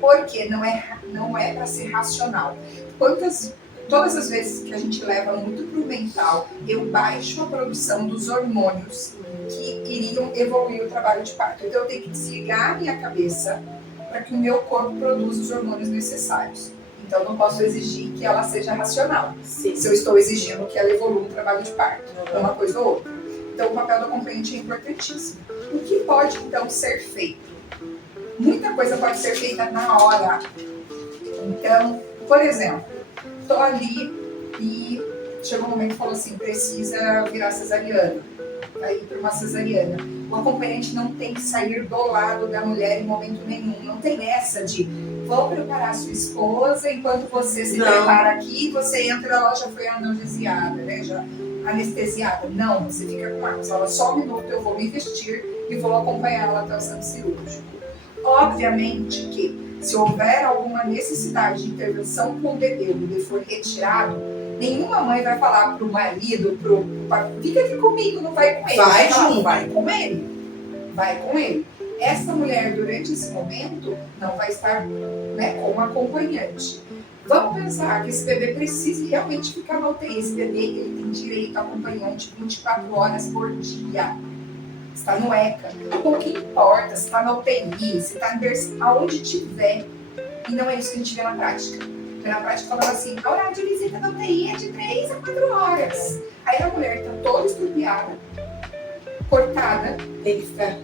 Porque não é para ser racional. Todas as vezes que a gente leva muito para o mental, eu baixo a produção dos hormônios que iriam evoluir o trabalho de parto. Então eu tenho que desligar a minha cabeça para que o meu corpo produza os hormônios necessários. Então eu não posso exigir que ela seja racional. Sim. Se eu estou exigindo que ela evolua no trabalho de parto, uma coisa ou outra. Então o papel do acompanhante é importantíssimo. O que pode então ser feito? Muita coisa pode ser feita na hora. Então, por exemplo, estou ali e chegou um momento e falou assim, precisa virar cesariana, vai ir para uma cesariana. O acompanhante não tem que sair do lado da mulher em momento nenhum. Não tem essa de, vou preparar a sua esposa enquanto você se prepara aqui, você entra, ela já foi analgesiada, né? Já anestesiada. Não, você fica com ela. Só um minuto, eu vou me vestir e vou acompanhar ela até o centro cirúrgico. Obviamente que se houver alguma necessidade de intervenção com o bebê for retirado, nenhuma mãe vai falar pro marido, pro pai, fica aqui comigo, não vai com ele. Vai junto. Vai com ele. Vai com ele. Essa mulher, durante esse momento, não vai estar, né, como acompanhante. Vamos pensar que esse bebê precisa realmente ficar na UTI. Esse bebê ele tem direito a acompanhante 24 horas por dia. Está no ECA. O que importa se está na UTI, se está em berço, aonde tiver. E não é isso que a gente vê na prática. Porque na prática falando assim, a horário de visita da UTI é de 3 a 4 horas. Aí a mulher está toda estrupiada, cortada. Tem que ficar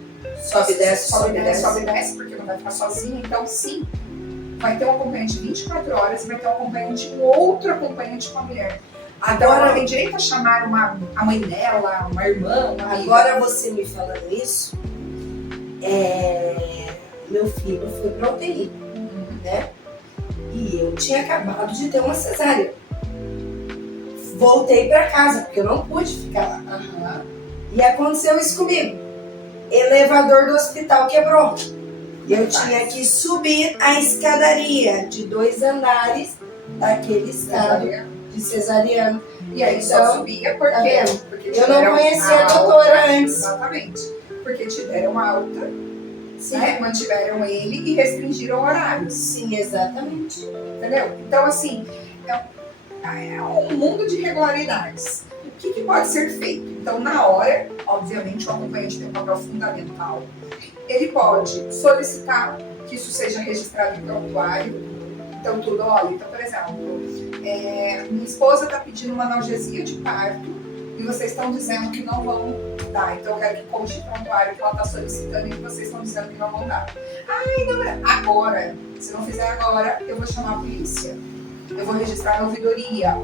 sobe e desce, sobe e desce, porque não vai ficar sozinha. Então, sim, vai ter um acompanhante 24 horas e vai ter um outro acompanhante com a mulher. Agora ela tem direito a chamar a mãe dela, uma irmã, uma amiga. Agora você me falando isso, meu filho foi pra UTI, né? E eu tinha acabado de ter uma cesárea. Voltei pra casa, porque eu não pude ficar lá. E aconteceu isso comigo. Elevador do hospital quebrou. Eu tinha que subir a escadaria de 2 andares daquele estado de cesariano. E aí só subia porque eu não conhecia a doutora antes. Exatamente. Porque te deram alta, né? Mantiveram ele e restringiram horários. Sim, exatamente. Entendeu? Então, assim, é um mundo de regularidades. O que pode ser feito? Então, na hora, obviamente, o acompanhante tem um papel fundamental. Ele pode solicitar que isso seja registrado em prontuário. Então, tudo, olha, então, por exemplo, minha esposa está pedindo uma analgesia de parto e vocês estão dizendo que não vão dar. Então, eu quero que conste prontuário que ela está solicitando e que vocês estão dizendo que não vão dar. Ai, não, agora, se não fizer agora, eu vou chamar a polícia. Eu vou registrar na ouvidoria.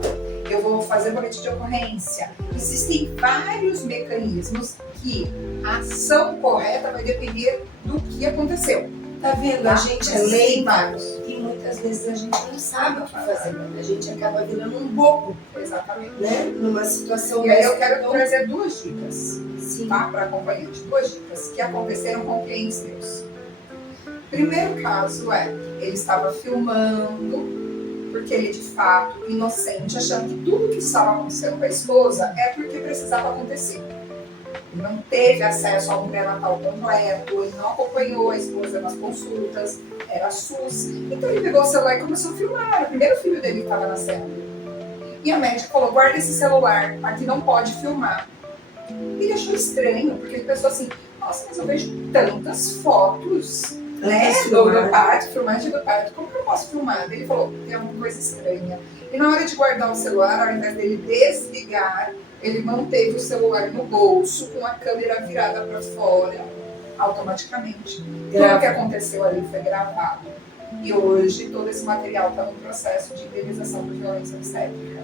Eu vou fazer boletim de ocorrência. Existem vários mecanismos que a ação correta vai depender do que aconteceu. Tá vendo? A gente é leiga e muitas vezes a gente não sabe o que fazer. A gente acaba virando um bobo. Exatamente. Né? Numa situação e aí eu quero trazer 2 dicas, tá? Para acompanhante. 2 dicas que aconteceram com clientes meus. Primeiro caso ele estava filmando, porque ele de fato, inocente, achando que tudo que estava acontecendo com a esposa é porque precisava acontecer. Ele não teve acesso a um pré-natal completo, ele não acompanhou a esposa nas consultas, era SUS. Então ele pegou o celular e começou a filmar. Era o primeiro filho dele que estava nascendo. E a médica falou, guarda esse celular, aqui não pode filmar. Ele achou estranho, porque ele pensou assim, nossa, mas eu vejo tantas fotos, né, do parto, filmagem do parto, como que eu posso filmar? Ele falou, tem alguma coisa estranha. E na hora de guardar o celular, ao invés dele desligar, ele manteve o celular no bolso, com a câmera virada para fora, automaticamente. Tudo que aconteceu ali foi gravado. E hoje, todo esse material está no processo de indenização por violência obstétrica.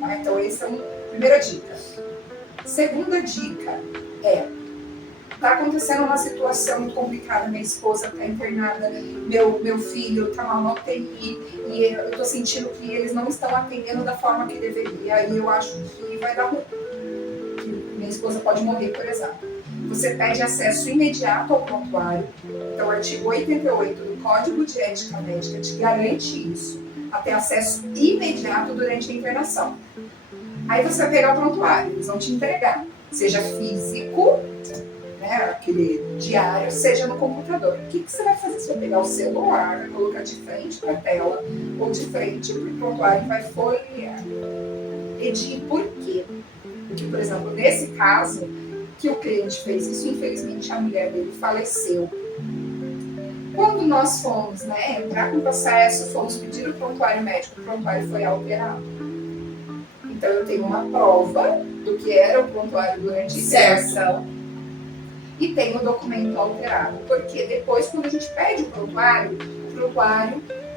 Tá? Então, essa é uma primeira dica. Segunda dica está acontecendo uma situação muito complicada, minha esposa está internada, meu filho está mal na UTI, e eu estou sentindo que eles não estão atendendo da forma que deveria, e eu acho que vai dar ruim. Minha esposa pode morrer, por exemplo. Você pede acesso imediato ao prontuário, então o artigo 88 do Código de Ética Médica te garante isso. a ter acesso imediato durante a internação. Aí você vai pegar o prontuário, eles vão te entregar, seja físico, né, aquele diário, seja no computador. O que você vai fazer? Você vai pegar o celular, vai colocar de frente para a tela ou de frente para o prontuário e vai folhear. Pedir por quê? Porque, por exemplo, nesse caso que o cliente fez isso, infelizmente a mulher dele faleceu. Quando nós fomos, né, entrar com o processo, fomos pedir o prontuário médico, o prontuário foi alterado. Então eu tenho uma prova do que era o prontuário durante a internação e tenho o documento alterado. Porque depois, quando a gente pede o prontuário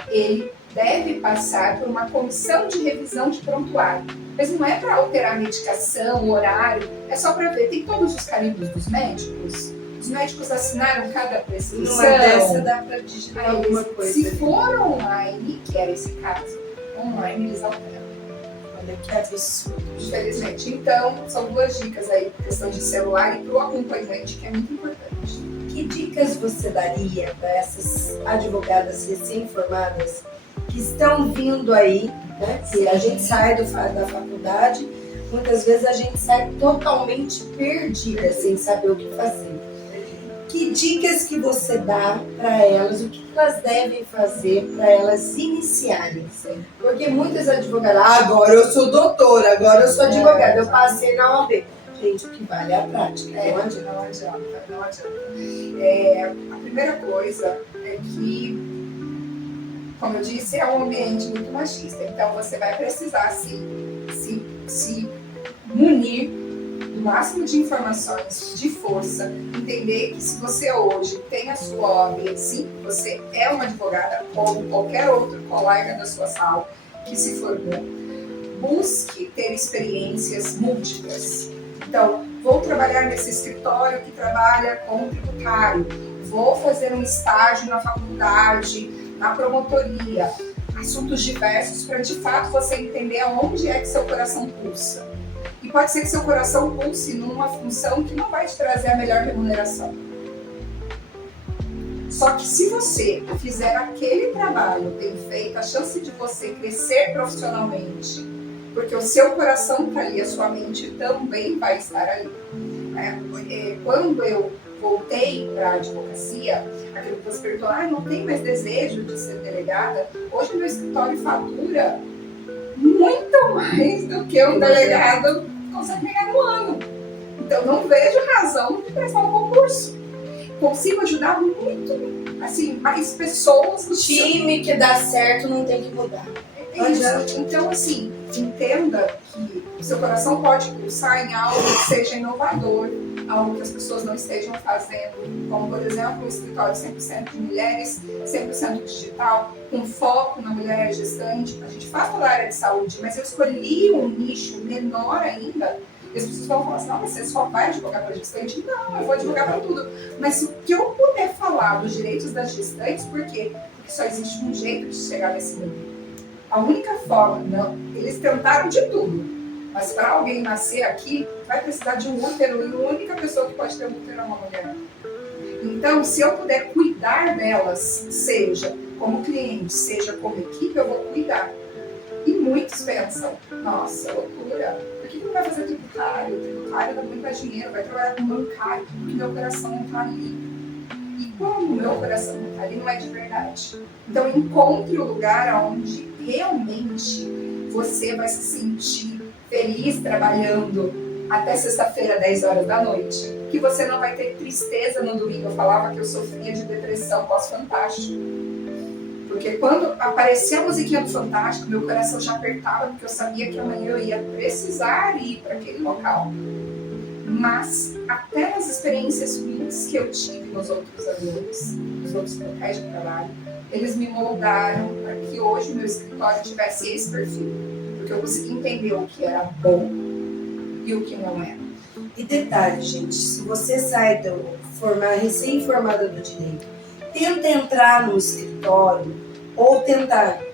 ele deve passar por uma comissão de revisão de prontuário. Mas não é para alterar a medicação, o horário, é só para ver. Tem todos os carimbos dos médicos. Os médicos assinaram cada prescrição. Numa dessa dá para digitar alguma coisa. Se for online, que era esse caso, online eles alteram. Olha que absurdo. Infelizmente. Então, são duas dicas aí, questão de celular e para o acompanhante, que é muito importante. Que dicas você daria para essas advogadas recém-formadas que estão vindo aí, né? Se a gente sai da faculdade, muitas vezes a gente sai totalmente perdida, sem saber o que fazer. Que dicas que você dá para elas, o que elas devem fazer para elas iniciarem? Porque muitas advogadas, agora eu sou doutora, agora eu sou advogada, eu passei na OAB. Gente, o que vale é a prática. Não adianta. A primeira coisa é que, como eu disse, é um ambiente muito machista. Então você vai precisar se munir do máximo de informações, de força, entender que se você hoje tem a sua OAB, sim, você é uma advogada, como qualquer outro colega da sua sala que se formou, busque ter experiências múltiplas. Então, vou trabalhar nesse escritório que trabalha com tributário, vou fazer um estágio na faculdade, na promotoria, assuntos diversos para de fato você entender aonde é que seu coração pulsa. E pode ser que seu coração pulse numa função que não vai te trazer a melhor remuneração. Só que se você fizer aquele trabalho bem feito, a chance de você crescer profissionalmente, porque o seu coração está ali, a sua mente também vai estar ali. Quando eu voltei para a advocacia, aquilo que você perguntou, não tem mais desejo de ser delegada, hoje meu escritório fatura muito mais do que um delegado consegue ganhar no ano. Então não vejo razão de prestar um concurso. Consigo ajudar muito, assim, mais pessoas. O time que dá certo não tem que mudar. Então, assim, entenda que o seu coração pode pulsar em algo que seja inovador, algo que as pessoas não estejam fazendo, como, por exemplo, o escritório 100% de mulheres, 100% digital, com foco na mulher gestante. A gente faz toda a área de saúde, mas eu escolhi um nicho menor ainda. E as pessoas vão falar assim, não, mas você só vai advogar para gestante? Não, eu vou advogar para tudo. Mas o que eu puder falar dos direitos das gestantes, por quê? Porque só existe um jeito de chegar nesse nível. A única forma, não, eles tentaram de tudo, mas para alguém nascer aqui, vai precisar de um útero, e a única pessoa que pode ter um útero é uma mulher. Então, se eu puder cuidar delas, seja como cliente, seja como equipe, eu vou cuidar. E muitos pensam, nossa, loucura, por que não vai fazer tributário? O tributário dá muito mais dinheiro, vai trabalhar com bancário, porque meu coração não está ali. E quando o meu coração não está ali, não é de verdade. Então, encontre o lugar onde realmente você vai se sentir feliz trabalhando até sexta-feira, 10 horas da noite. Que você não vai ter tristeza no domingo. Eu falava que eu sofria de depressão pós-Fantástico. Porque quando aparecia a musiquinha do Fantástico, meu coração já apertava, porque eu sabia que amanhã eu ia precisar ir para aquele local. Mas até nas experiências ruins que eu tive nos outros ambientes, nos outros locais de trabalho, eles me moldaram para que hoje o meu escritório tivesse esse perfil. Porque eu consegui entender o que era bom e o que não era. E detalhe, gente, se você sai recém-formada do direito, tenta entrar no escritório ou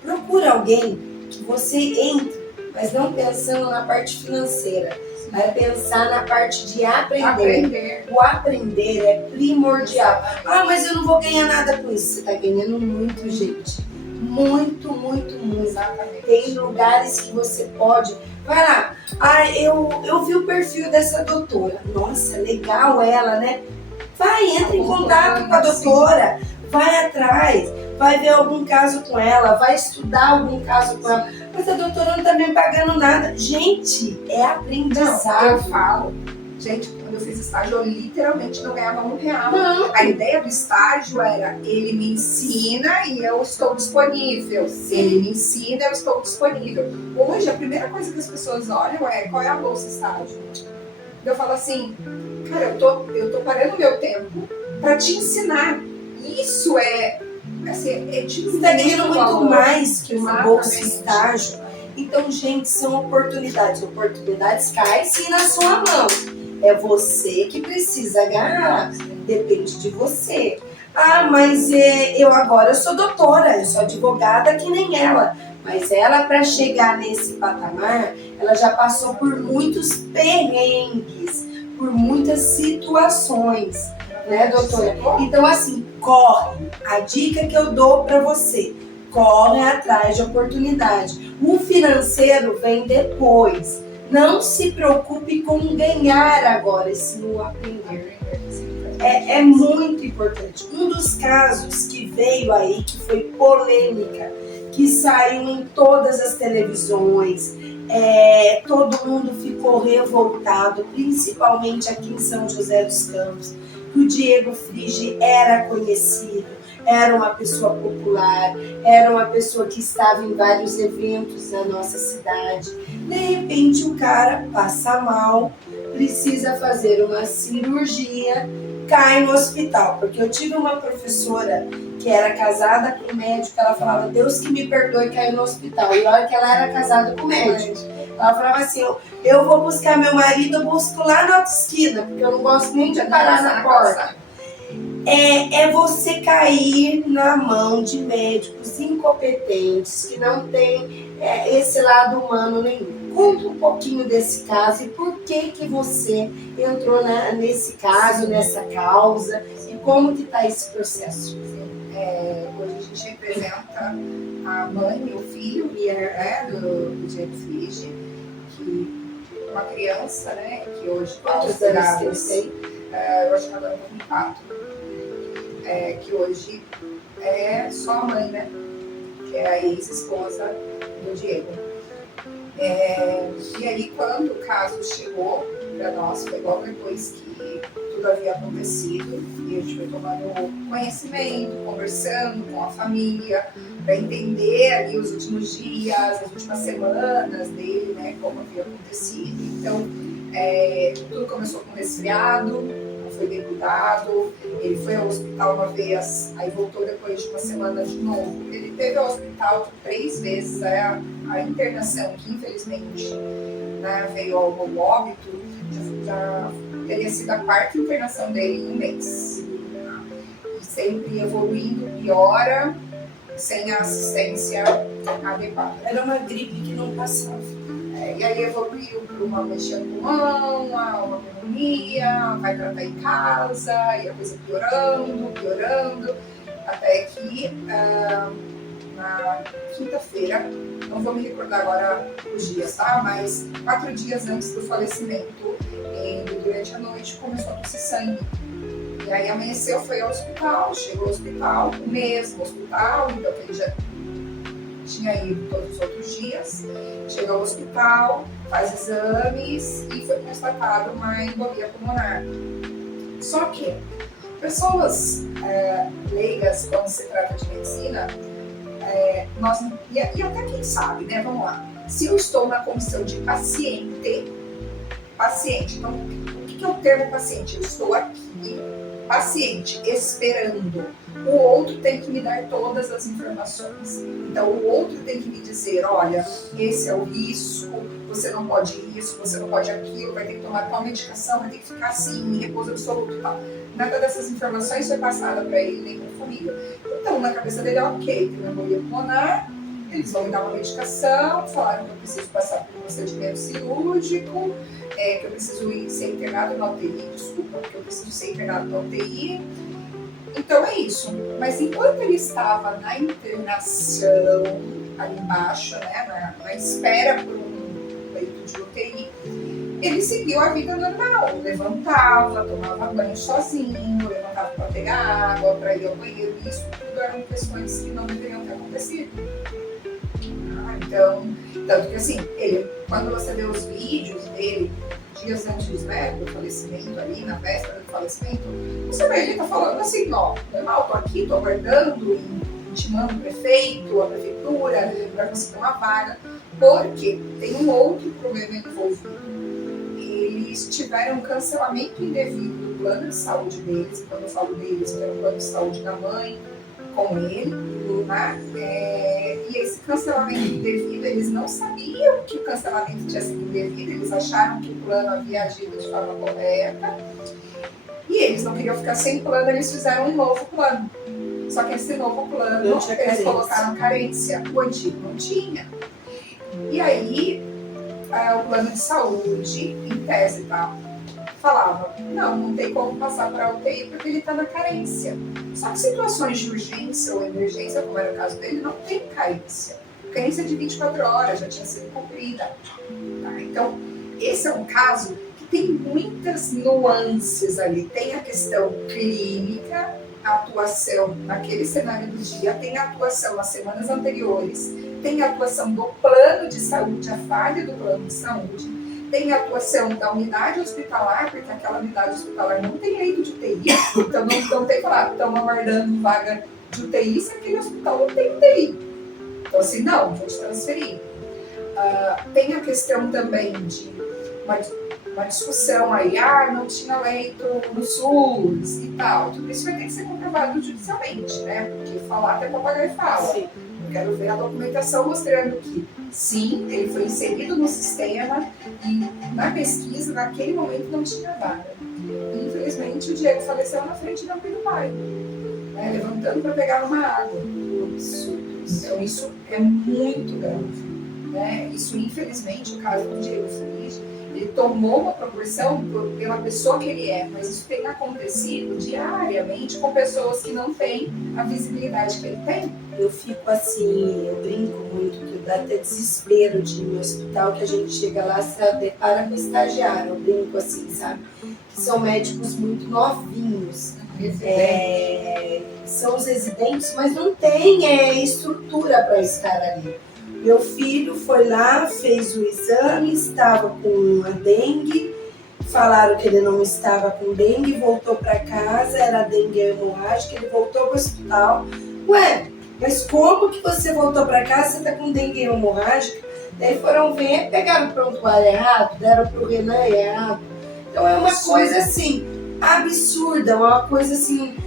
procura alguém que você entre, mas não pensando na parte financeira, mas pensar na parte de aprender. O aprender é primordial. Mas eu não vou ganhar nada com isso. Você está ganhando muito, gente. Muito, muito, muito. Exatamente. Tem lugares que você pode. Vai lá. Eu vi o perfil dessa doutora. Nossa, legal ela, né? Vai, entra em contato com a doutora. Vai atrás. Vai ver algum caso com ela. Vai estudar algum caso com ela. Mas a doutora não tá me pagando nada. Gente, é aprendizado. Eu falo. Gente, quando eu fiz estágio, eu literalmente não ganhava R$1. Não. A ideia do estágio era, ele me ensina e eu estou disponível. Ele me ensina, eu estou disponível. Hoje, a primeira coisa que as pessoas olham é, qual é a bolsa estágio? Eu falo assim, cara, eu tô parando meu tempo para te ensinar. Isso assim, Você está ganhando muito mais que uma bolsa Exatamente. estágio. Então, gente, são oportunidades. Oportunidades caem sim na sua mão. É você que precisa agarrar. Depende de você. Mas eu sou doutora, eu sou advogada que nem ela. Mas ela, para chegar nesse patamar, ela já passou por muitos perrengues, por muitas situações, né, doutora? Então, assim, corre. A dica que eu dou para você, corre atrás de oportunidade. O financeiro vem depois. Não se preocupe com ganhar agora, e sim o aprender. É muito importante. Um dos casos que veio aí, que foi polêmica, que saiu em todas as televisões, todo mundo ficou revoltado, principalmente aqui em São José dos Campos, que o Diego Frigi era conhecido, era uma pessoa popular, era uma pessoa que estava em vários eventos na nossa cidade. De repente o cara passa mal, precisa fazer uma cirurgia, cai no hospital. Porque eu tive uma professora que era casada com um médico, ela falava, Deus que me perdoe, caiu no hospital. E olha que ela era casada com um médico. Ela falava assim, eu vou buscar meu marido, eu busco lá na outra esquina, porque eu não gosto nem de parar na porta. É você cair na mão de médicos incompetentes, que não tem esse lado humano nenhum. Conta um pouquinho desse caso e por que você entrou nesse caso, nessa causa, e como que está esse processo. Hoje a gente representa a mãe e o filho do Diego Frigi, que é uma criança, né, que hoje Quantos anos tem? Eu acho que ela tem 4. Que hoje é só a mãe, né? Que é a ex-esposa do Diego. E aí, quando o caso chegou para nós, foi logo depois que tudo havia acontecido, e a gente foi tomando conhecimento, conversando com a família, para entender ali os últimos dias, as últimas semanas dele, né? Como havia acontecido. Então, tudo começou com resfriado, foi bem cuidado, ele foi ao hospital uma vez, aí voltou depois de uma semana de novo. Ele teve ao hospital 3 vezes, a internação, que infelizmente, né, veio ao óbito, já teria sido a 4ª internação dele em um mês. E sempre evoluindo, piora, sem a assistência adequada. Era uma gripe que não passava. E aí evoluiu para uma mexer no pulmão, uma pneumonia, vai tratar em casa, e a coisa piorando, até que na quinta-feira, não vou me recordar agora os dias, tá? Mas 4 dias antes do falecimento, durante a noite, começou a tossir sangue. E aí amanheceu, foi ao hospital, chegou ao hospital, o mesmo hospital, então ele já tinha ido todos os outros dias, chega ao hospital, faz exames e foi constatado uma embolia pulmonar. Só que pessoas leigas, quando se trata de medicina, e até quem sabe, né? Vamos lá. Se eu estou na condição de paciente, então o que é o termo paciente? Eu estou aqui, paciente, esperando. O outro tem que me dar todas as informações. Então, o outro tem que me dizer, olha, esse é o risco, você não pode isso, você não pode aquilo, vai ter que tomar tal medicação, vai ter que ficar assim, em repouso absoluto e tal. Nada dessas informações foi passada para ele, nem para a família. Então, na cabeça dele, ok, tem uma embolia pulmonar, eles vão me dar uma medicação, falaram que eu preciso passar por um procedimento cirúrgico, que eu preciso ser internado na UTI, que eu preciso ser internado na UTI, Então é isso. Mas enquanto ele estava na internação, ali embaixo, né, na espera por um leito de UTI, ele seguiu a vida normal. Levantava, tomava banho sozinho, levantava para pegar água, para ir ao banheiro. Isso tudo eram questões que não deveriam ter acontecido. Então, tanto que assim, quando você vê os vídeos dele, dias antes, né, do falecimento ali, na véspera do falecimento, você vê, ele tá falando assim, ó, normal, tô aqui, tô aguardando, intimando o prefeito, a prefeitura, para conseguir uma vaga, porque tem um outro problema envolvido. Eles tiveram um cancelamento indevido do plano de saúde deles, e quando eu falo deles, é o plano de saúde da mãe, com ele, né? E esse cancelamento indevido, eles não sabiam que o cancelamento tinha sido indevido, eles acharam que o plano havia agido de forma correta, e eles não queriam ficar sem plano, eles fizeram um novo plano. Só que esse novo plano, eles colocaram carência, o antigo não tinha. E aí, o plano de saúde, em tese, falava, não tem como passar para a UTI porque ele está na carência. Só que situações de urgência ou emergência, como era o caso dele, não tem carência. Carência de 24 horas já tinha sido cumprida. Tá? Então, esse é um caso que tem muitas nuances ali. Tem a questão clínica, a atuação naquele cenário do dia, tem a atuação nas semanas anteriores, tem a atuação do plano de saúde, a falha do plano de saúde, tem a atuação da unidade hospitalar, porque aquela unidade hospitalar não tem leito de UTI, então não tem que falar, estamos aguardando vaga de UTI, se aquele hospital não tem UTI. Então assim, não, vou te transferir. Tem a questão também de uma discussão aí, não tinha leito no SUS e tal. Tudo isso vai ter que ser comprovado judicialmente, né? Porque falar até papagaio fala. Sim. Eu quero ver a documentação mostrando que, sim, ele foi inserido no sistema e na pesquisa, naquele momento, não tinha vaga. E, infelizmente, o Diego faleceu na frente da mãe do pai, né? Levantando para pegar uma água. Então, isso é muito grave, né? Isso, infelizmente, o caso do Diego Feliz, ele tomou uma proporção pela pessoa que ele é, mas isso tem acontecido diariamente com pessoas que não têm a visibilidade que ele tem. Eu fico assim, eu brinco muito, que dá até desespero de ir no hospital, que a gente chega lá, se depara com estagiário, eu brinco assim, sabe? Que são médicos muito novinhos, são os residentes, mas não tem estrutura para estar ali. Meu filho foi lá, fez o exame, estava com a dengue, falaram que ele não estava com dengue, voltou para casa, era dengue hemorrágica, ele voltou para o hospital. Ué, mas como que você voltou para casa, você está com dengue hemorrágica? Daí foram ver, pegaram o prontuário errado, deram para o Renan errado. Então é uma coisa assim, absurda, uma coisa assim, a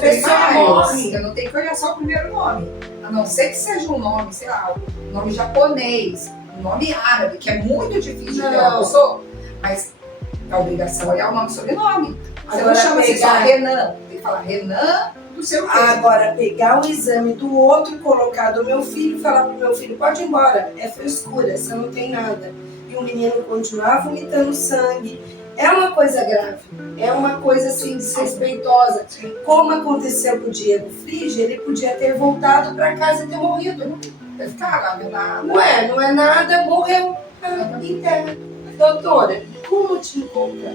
pessoa morre. Eu não tenho que olhar só o primeiro nome, a não ser que seja um nome, sei lá, um nome japonês, um nome árabe, que é muito difícil de ter uma pessoa, mas a obrigação é olhar o nome e sobrenome. Você não chama assim só Renan, tem que falar Renan do seu filho. Agora, pegar o exame do outro, colocar do meu filho, falar pro meu filho, pode ir embora, é frescura, você não tem nada. E o menino continuar vomitando sangue. É uma coisa grave, é uma coisa assim desrespeitosa. Como aconteceu com o Diego Frige, ele podia ter voltado para casa e ter morrido. Vai ficar lá, não é nada. Não é nada, morreu. Interna. Doutora, como te encontra?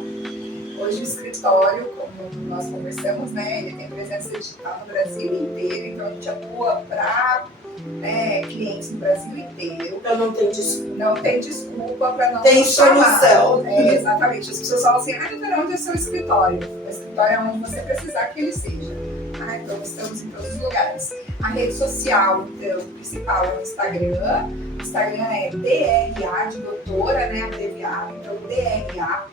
Hoje o escritório, como nós conversamos, né, ele tem presença digital no Brasil inteiro, então a gente atua para clientes no Brasil inteiro. Então não tem desculpa. Não tem desculpa para não tem solução. Exatamente. As pessoas falam assim, doutora, onde é o seu escritório? O escritório é onde você precisar que ele seja. Então estamos em todos os lugares. A rede social, então, principal é o Instagram. O Instagram é DRA de doutora, né? Abreviado. Então,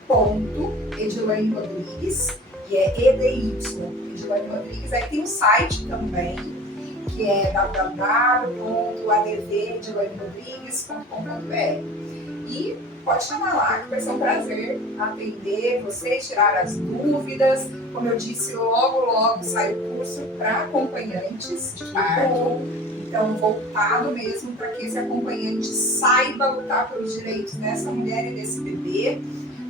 DRA.Edilane Rodrigues, que é EDY, Edilane Rodrigues. Aí tem o site também, que é www.advedilane.rodrigues.com.br. E pode chamar lá, que vai ser um prazer atender você, tirar as dúvidas. Como eu disse, logo sai o curso para acompanhantes de parto. Então, voltado mesmo para que esse acompanhante saiba lutar pelos direitos dessa mulher e desse bebê.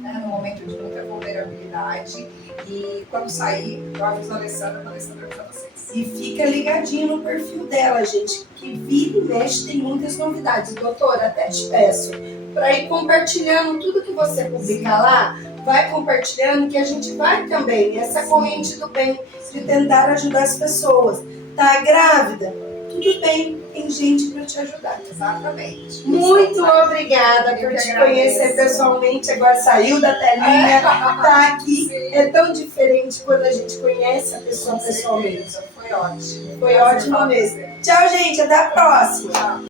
né, num momento de muita vulnerabilidade. E quando sair, eu aviso a Alessandra para avisar vocês. E fica ligadinho no perfil dela, gente, que vira e mexe tem muitas novidades. Doutora, até te peço para ir compartilhando tudo que você publicar lá, vai compartilhando que a gente vai também nessa corrente do bem de tentar ajudar as pessoas. Tá grávida? Tudo bem, tem gente para te ajudar. Exatamente. Muito obrigada por te conhecer pessoalmente. Agora saiu da telinha, tá aqui. Sim. É tão diferente quando a gente conhece a pessoa pessoalmente. Foi ótimo. Foi ótimo mesmo. Tchau, gente. Até a próxima. Tchau.